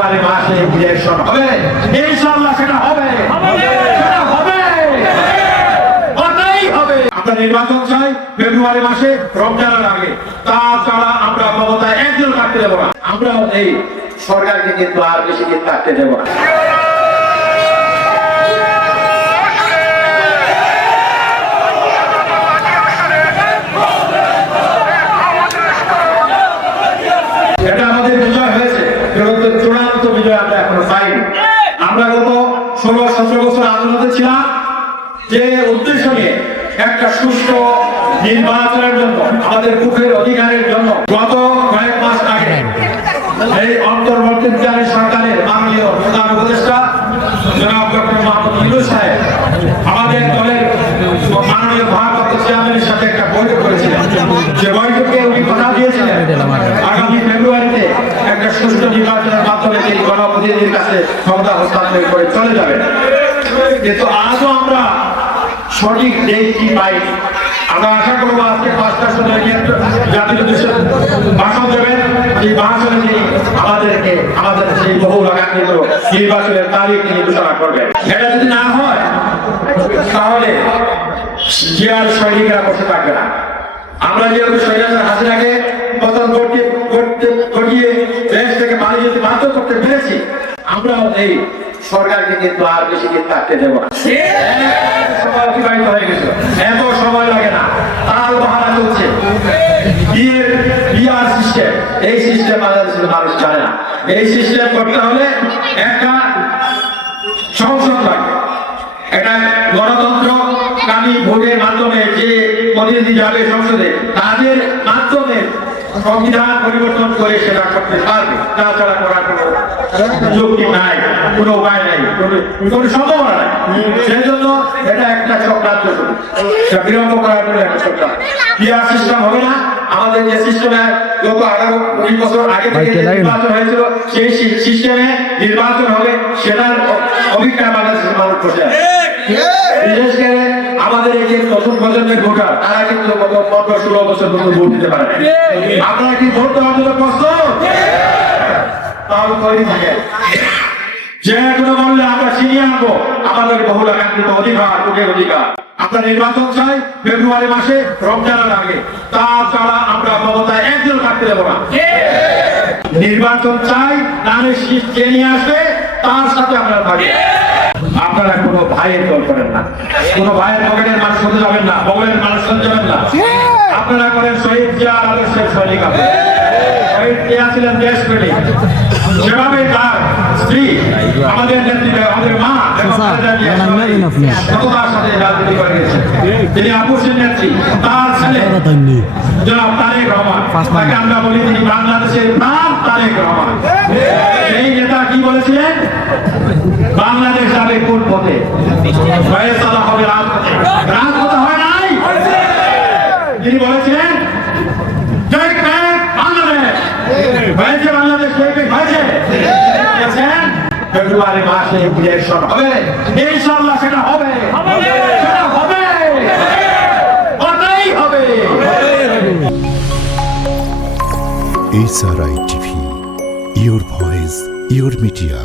ফেব্রুয়ারি মাসে ইলেকশন হবে, ইনশাআল্লাহ সেটা হবে, সেটা হবে, হতেই হবে। আমরা নির্বাচন চাই ফেব্রুয়ারি মাসে রমজানের আগে, তাছাড়া আমরা ক্ষমতায় একজন থাকতে দেবো না। আমরা এই সরকারকে কিন্তু আর বেশি দিন থাকতে দেবো না। এটা আমাদের বিজয় হয়েছে, কিন্তু চূড়ান্ত বিজয় আমরা এখনো পাইনি। আমরা গত 16-17 বছর আন্দোলনে ছিলাম যে উদ্দেশ্য নিয়ে একটা সুষ্ঠু নির্বাচনের জন্য, আমাদের মুখের অধিকারের জন্য। গত কয়েক মাস আগে এই অন্তর্বর্তীকালীন সরকারের মাননীয় প্রধান উপদেষ্টা জনাব ডক্টর মোহাম্মদ ইউনূস সাহেব আমাদের দলের মাননীয় ভারপ্রাপ্ত চেয়ারম্যানের সাথে একটা বৈঠক করেছিলেন। যে বৈঠকে উনি কথা দিয়েছিলেন আগামী ফেব্রুয়ারিতে একটা সুষ্ঠু নির্বাচনের মাধ্যমে তিনি গণপ্রতিনিধির কাছে ক্ষমতা হস্তান্তর করে চলে যাবেন। কিন্তু আজও আমরা সঠিক ডেট কি পাই। আমরা আশা করবো আজকে 5টার সময় জাতির উদ্দেশ্যে ভাষণ দেবেন। এই ভাষণে তিনি আমাদেরকে আমাদের সেই বহু আকাঙ্ক্ষিত নির্বাচনের তারিখ তিনি ঘোষণা করবেন। এটা যদি না হয় তাহলে জিয়ার সৈনিকরা বসে থাকবে না। আমরা যেহেতু সৈনিকরা হাসিনাকে পতন ঘটিয়ে দেশ থেকে পালিয়ে যেতে বাধ্য করতে পেরেছি, আমরাও এই সরকারকে কিন্তু আর বেশি দিন থাকতে দেবো না। সময় অতিবাহিত হয়ে গেছে, এত সময় লাগে না, তাল বাহানা চলছে। বিআর সিস্টেম, এই সিস্টেম বাংলাদেশের মানুষ জানে না। এই সিস্টেম করতে হলে একটা সংসদ লাগবে, একটা গণতন্ত্রকামী ভোটের মাধ্যমে যে প্রতিনিধি যাবে সংসদে, তাদের মাধ্যমে সংবিধান পরিবর্তন করে সেটা করতে পারবে। তাছাড়া করার কোনো যুক্তি নাই, কোনো উপায় নাই, কোনো সম্ভাবনা নাই। সেই জন্য এটা একটা চক্রান্ত, বিলম্ব করার জন্য একটা চক্রান্ত। বিআর সিস্টেম হবে না। আমাদের যে সিস্টেমে গত 18-20 বছর আগে থেকে নির্বাচন হয়েছিল, সেই সিস্টেমে নির্বাচন হবে, সেটার অভিজ্ঞতা বাংলাদেশের মানুষ করছে। বিশেষ করে আমাদের এই যে নতুন প্রজন্মের ভোটার, তারা কিন্তু গত 15-16 বছর পর্যন্ত ভোট দিতে পারে। আপনারা কি ভোট দেওয়ার জন্য প্রস্তুত? তাহলে তৈরি থাকে, যে কোনো বললে আমরা ছিনিয়ে আনবো আমাদের বহুল আকাঙ্ক্ষিত অধিকার, ভোটের অধিকার। আমরা নির্বাচন চাই ফেব্রুয়ারি মাসে রমজানের আগে, তাছাড়া আমরা ক্ষমতায় একজন থাকতে দেবো না। নির্বাচন চাই, নামে শীত কে নিয়ে আসবে তার সাথে আমরা থাকি। আপনারা কোনো ভাইয়ের দল করেন না, কোনো ভাইয়ের পকেটের মানুষ হতে যাবেন না, বগলের মানুষ হতে যাবেন না। আপনারা করেন শহীদ জিয়ার আদর্শের সৈনিক। শহীদ জিয়া ছিলেন দেশপ্রেমিক। যেভাবে তার স্ত্রী আমাদের নেত্রী, আমাদের মা সততার সাথে রাজনীতি করে গেছেন, তিনি আপুসের নেত্রী। তার ছেলে জনাব তারেক রহমান, তাকে আমরা বলি তিনি বাংলাদেশের প্রাণ তারেক রহমান। এই নেতা কি বলেছিলেন? বাংলাদেশ যাবে কোন পথে? ফয়সালা হবে রাজপথে। রাজপথে হয় নাই। তিনি বলেছিলেন জয় বাংলাদেশ হয়েছে, বাংলাদেশ হয়েছে। ফেব্রুয়ারি মাসে ইলেকশন হবে, ইনশাআল্লাহ সেটা হবে, সেটা হবে, হতেই হবে। SRI TV, your voice, your media.